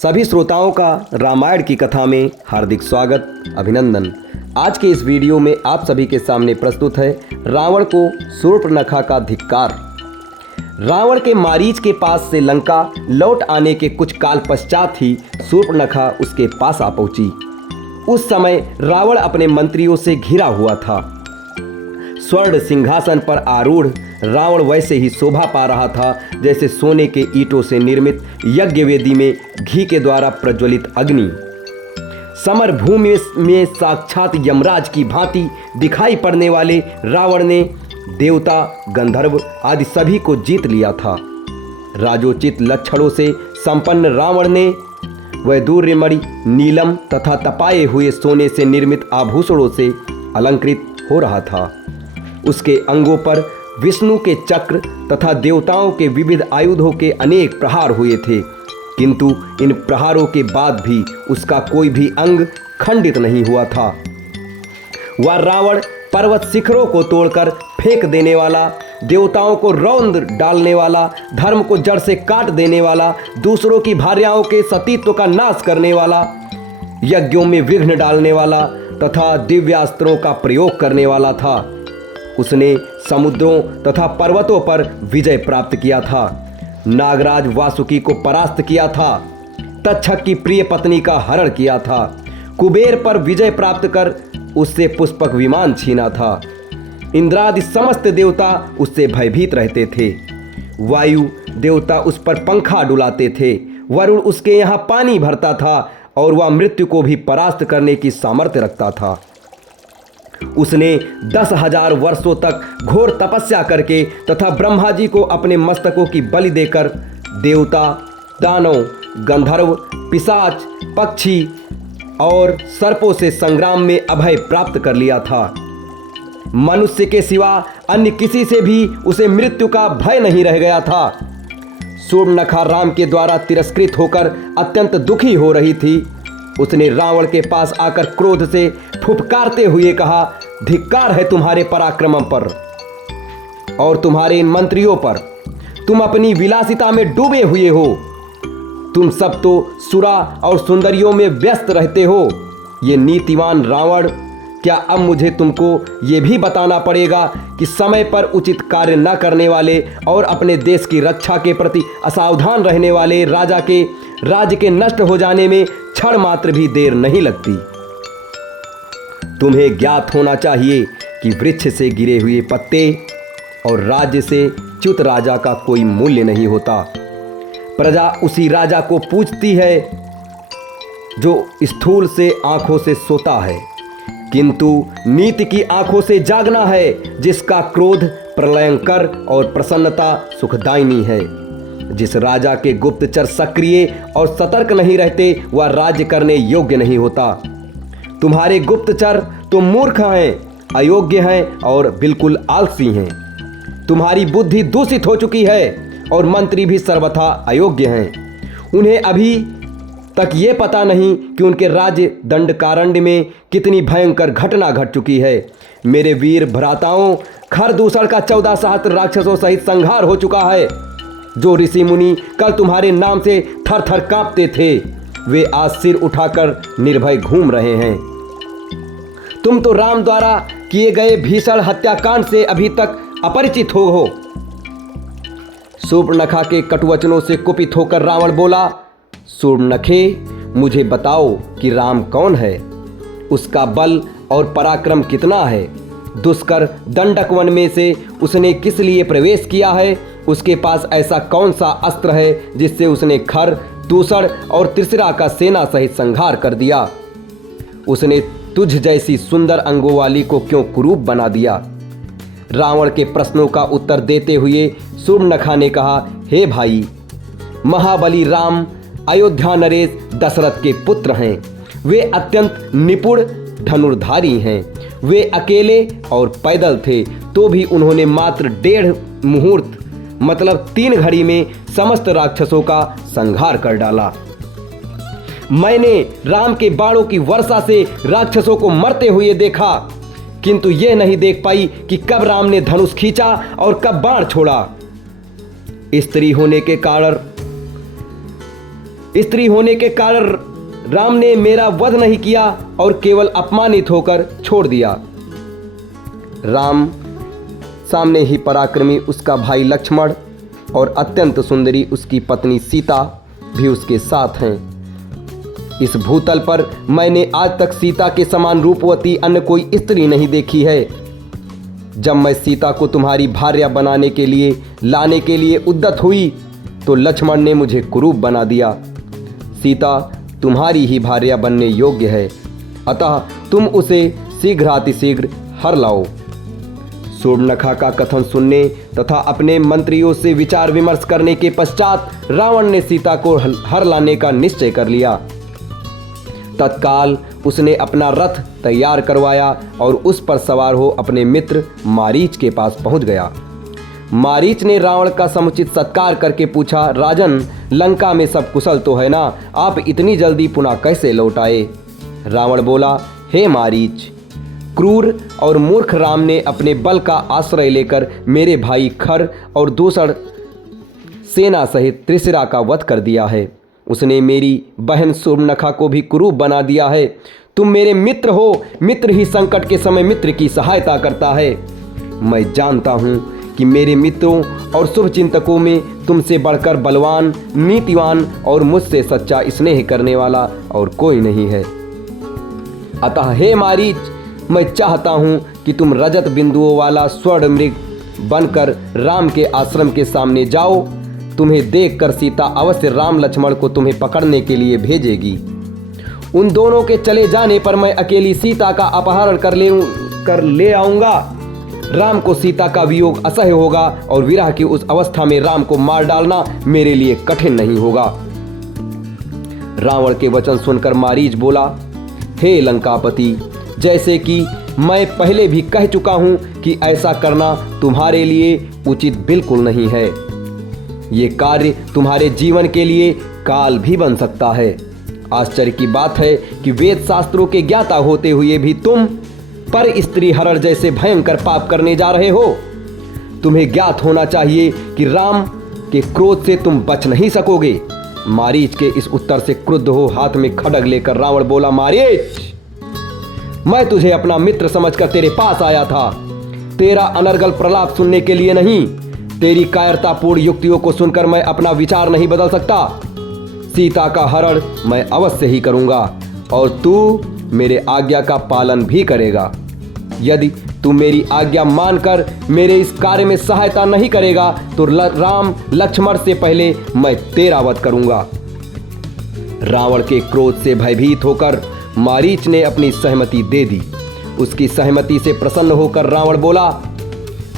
सभी श्रोताओं का रामायण की कथा में हार्दिक स्वागत, अभिनंदन। आज के इस वीडियो में आप सभी के सामने प्रस्तुत है रावण को शूर्पणखा का धिक्कार। रावण के मारीच के पास से लंका लौट आने के कुछ काल पश्चात ही शूर्पणखा उसके पास आ पहुंची। उस समय रावण अपने मंत्रियों से घिरा हुआ था। स्वर्ण सिंहासन पर आरूढ़ रावण वैसे ही शोभा पा रहा था जैसे सोने के ईंटों से निर्मित यज्ञ वेदी में घी के द्वारा प्रज्वलित अग्नि। समर भूमि में साक्षात यमराज की भांति दिखाई पड़ने वाले रावण ने देवता, गंधर्व आदि सभी को जीत लिया था। राजोचित लक्षणों से संपन्न रावण ने वैदूर्यमणि, नीलम तथा तपाए हुए सोने से निर्मित आभूषणों से अलंकृत हो रहा था। उसके अंगों पर विष्णु के चक्र तथा देवताओं के विविध आयुधों के अनेक प्रहार हुए थे, किंतु इन प्रहारों के बाद भी उसका कोई भी अंग खंडित नहीं हुआ था। वह रावण पर्वत शिखरों को तोड़कर फेंक देने वाला, देवताओं को रौंद डालने वाला, धर्म को जड़ से काट देने वाला, दूसरों की भार्याओं के सतीत्व का नाश करने वाला, यज्ञों में विघ्न डालने वाला तथा दिव्यास्त्रों का प्रयोग करने वाला था। उसने समुद्रों तथा पर्वतों पर विजय प्राप्त किया था, नागराज वासुकी को परास्त किया था, तक्षक की प्रिय पत्नी का हरण किया था, कुबेर पर विजय प्राप्त कर उससे पुष्पक विमान छीना था। इंद्रादि समस्त देवता उससे भयभीत रहते थे। वायु देवता उस पर पंखा डुलाते थे। वरुण उसके यहाँ पानी भरता था और वह मृत्यु को भी परास्त करने की सामर्थ्य रखता था। उसने 10,000 वर्षों तक घोर तपस्या करके तथा ब्रह्मा जी को अपने मस्तकों की बलि देकर देवता, दानव, गंधर्व, पिशाच, पक्षी और सर्पों से संग्राम में अभय प्राप्त कर लिया था। मनुष्य के सिवा अन्य किसी से भी उसे मृत्यु का भय नहीं रह गया था। शूर्पणखा राम के द्वारा तिरस्कृत होकर अत्यंत दुखी हो रही थी। उसने रावण के पास आकर क्रोध से फुफकारते हुए कहा, धिक्कार है तुम्हारे पराक्रम पर और तुम्हारे इन मंत्रियों पर। तुम अपनी विलासिता में डूबे हुए हो। तुम सब तो सुरा और सुंदरियों में व्यस्त रहते हो। ये नीतिवान रावण, क्या अब मुझे तुमको ये भी बताना पड़ेगा कि समय पर उचित कार्य न करने वाले और अपने देश की रक्षा के प्रति असावधान रहने वाले राजा के राज्य के नष्ट हो जाने में क्षण मात्र भी देर नहीं लगती। तुम्हें ज्ञात होना चाहिए कि वृक्ष से गिरे हुए पत्ते और राज्य से च्युत राजा का कोई मूल्य नहीं होता। प्रजा उसी राजा को पूजती है जो स्थूल से आंखों से सोता है, किंतु नीति की आंखों से जागना है, जिसका क्रोध प्रलयंकर और प्रसन्नता सुखदायिनी है। जिस राजा के गुप्तचर सक्रिय और सतर्क नहीं रहते, वह राज्य करने योग्य नहीं होता। तुम्हारे गुप्तचर तो मूर्ख हैं, अयोग्य हैं और बिल्कुल आलसी हैं। तुम्हारी बुद्धि दूषित हो चुकी है और मंत्री भी सर्वथा अयोग्य हैं। उन्हें अभी तक ये पता नहीं कि उनके राज्य दंडकारण्य में कितनी भयंकर घटना घट चुकी है। मेरे वीर भ्राताओं, खरदूषण का 14 सहस्त्र राक्षसों सहित संहार हो चुका है। जो ऋषि मुनि कल तुम्हारे नाम से थर थर कांपते थे, वे आज सिर उठाकर निर्भय घूम रहे हैं। तुम तो राम द्वारा किए गए भीषण हत्याकांड से अभी तक अपरिचित हो। शूर्पणखा के कटुवचनों से कुपित होकर रावण बोला, शूर्पणखे, मुझे बताओ कि राम कौन है, उसका बल और पराक्रम कितना है, दुष्कर दंडक वन में से उसने किस लिए प्रवेश किया है, उसके पास ऐसा कौन सा अस्त्र है जिससे उसने खर, दूसर और त्रिशिरा का सेना सहित संहार कर दिया। उसने तुझ जैसी सुंदर अंगों वाली को क्यों कुरूप बना दिया। रावण के प्रश्नों का उत्तर देते हुए शूर्पणखा ने कहा, हे भाई, महाबली राम अयोध्या नरेश दशरथ के पुत्र हैं। वे अत्यंत निपुण धनुर्धारी हैं। वे अकेले और पैदल थे तो भी उन्होंने मात्र 1.5 मुहूर्त मतलब 3 घड़ी में समस्त राक्षसों का संहार कर डाला। मैंने राम के बाणों की वर्षा से राक्षसों को मरते हुए देखा, किंतु यह नहीं देख पाई कि कब राम ने धनुष खींचा और कब बाण छोड़ा। स्त्री होने के कारण स्त्री होने के कारण राम ने मेरा वध नहीं किया और केवल अपमानित होकर छोड़ दिया। राम सामने ही पराक्रमी उसका भाई लक्ष्मण और अत्यंत सुंदरी उसकी पत्नी सीता भी उसके साथ हैं। इस भूतल पर मैंने आज तक सीता के समान रूपवती अन्य कोई स्त्री नहीं देखी है। जब मैं सीता को तुम्हारी भार्या बनाने के लिए लाने के लिए उद्यत हुई तो लक्ष्मण ने मुझे कुरूप बना दिया। सीता तुम्हारी ही भार्या बनने योग्य है, अतः तुम उसे शीघ्रातिशीघ्र हर लाओ। शूर्पणखा का कथन सुनने तथा अपने मंत्रियों से विचार विमर्श करने के पश्चात रावण ने सीता को हर लाने का निश्चय कर लिया। तत्काल उसने अपना रथ तैयार करवाया और उस पर सवार हो अपने मित्र मारीच के पास पहुंच गया। मारीच ने रावण का समुचित सत्कार करके पूछा, राजन, लंका में सब कुशल तो है ना? आप इतनी जल्दी पुनः कैसे लौट आए? रावण बोला, हे मारीच, क्रूर और मूर्ख राम ने अपने बल का आश्रय लेकर मेरे भाई खर और दूसर सेना सहित त्रिशिरा का वध कर दिया है। उसने मेरी बहन शूर्पणखा को भी कुरूप बना दिया है। तुम मेरे मित्र हो, मित्र ही संकट के समय मित्र की सहायता करता है। मैं जानता हूँ कि मेरे मित्रों और शुभचिंतकों में तुमसे बढ़कर बलवान, नीतिवान और मुझसे सच्चा स्नेह करने वाला और कोई नहीं है। अतः हे मारीच, मैं चाहता हूँ कि तुम रजत बिंदुओं वाला स्वर्ण मृग बनकर राम के आश्रम के सामने जाओ। तुम्हें देखकर सीता अवश्य राम लक्ष्मण को तुम्हें पकड़ने के लिए भेजेगी। उन दोनों के चले जाने पर मैं अकेली सीता का अपहरण कर ले आऊंगा। राम को सीता का वियोग असह्य होगा और विरह की उस अवस्था में राम को मार डालना मेरे लिए कठिन नहीं होगा। रावण के वचन सुनकर मारीच बोला, हे लंकापति, जैसे कि मैं पहले भी कह चुका हूं कि ऐसा करना तुम्हारे लिए उचित बिल्कुल नहीं है। ये कार्य तुम्हारे जीवन के लिए काल भी बन सकता है। आश्चर्य की बात है कि वेद शास्त्रों के ज्ञाता होते हुए भी तुम पर स्त्री हरण जैसे भयंकर पाप करने जा रहे हो। तुम्हें ज्ञात होना चाहिए कि राम के क्रोध से तुम बच नहीं सकोगे। मारीच के इस उत्तर से क्रुद्ध हो हाथ में खड्ग लेकर रावण बोला, मारीच, मैं तुझे अपना मित्र समझकर तेरे पास आया था, तेरा अनर्गल प्रलाप सुनने के लिए नहीं। तेरी कायरतापूर्ण युक्तियों को सुनकर मैं अपना विचार नहीं बदल सकता। सीता का हरण मैं अवश्य ही करूंगा और तू मेरे आज्ञा का पालन भी करेगा। यदि तू मेरी आज्ञा मानकर मेरे इस कार्य में सहायता नहीं करेगा तो राम लक्ष्मण से पहले मैं तेरा वध करूंगा। रावण के क्रोध से भयभीत होकर मारीच ने अपनी सहमति दे दी। उसकी सहमति से प्रसन्न होकर रावण बोला,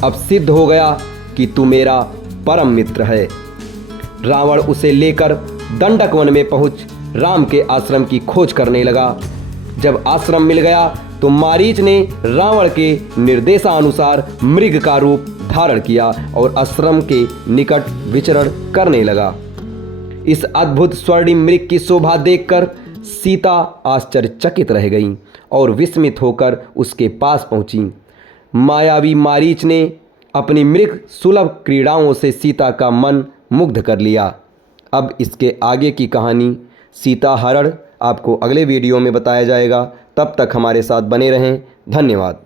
अब सिद्ध हो गया कि तू मेरा परम मित्र है। रावण उसे लेकर दंडक वन में पहुंच राम के आश्रम की खोज करने लगा। जब आश्रम मिल गया तो मारीच ने रावण के निर्देशानुसार मृग का रूप धारण किया और आश्रम के निकट विचरण करने लगा। इस अद्भुत स्वर्णिम मृग की शोभा देखकर सीता आश्चर्यचकित रह गई और विस्मित होकर उसके पास पहुंची। मायावी मारीच ने अपनी मृग सुलभ क्रीड़ाओं से सीता का मन मुग्ध कर लिया। अब इसके आगे की कहानी सीता हरण आपको अगले वीडियो में बताया जाएगा। तब तक हमारे साथ बने रहें। धन्यवाद।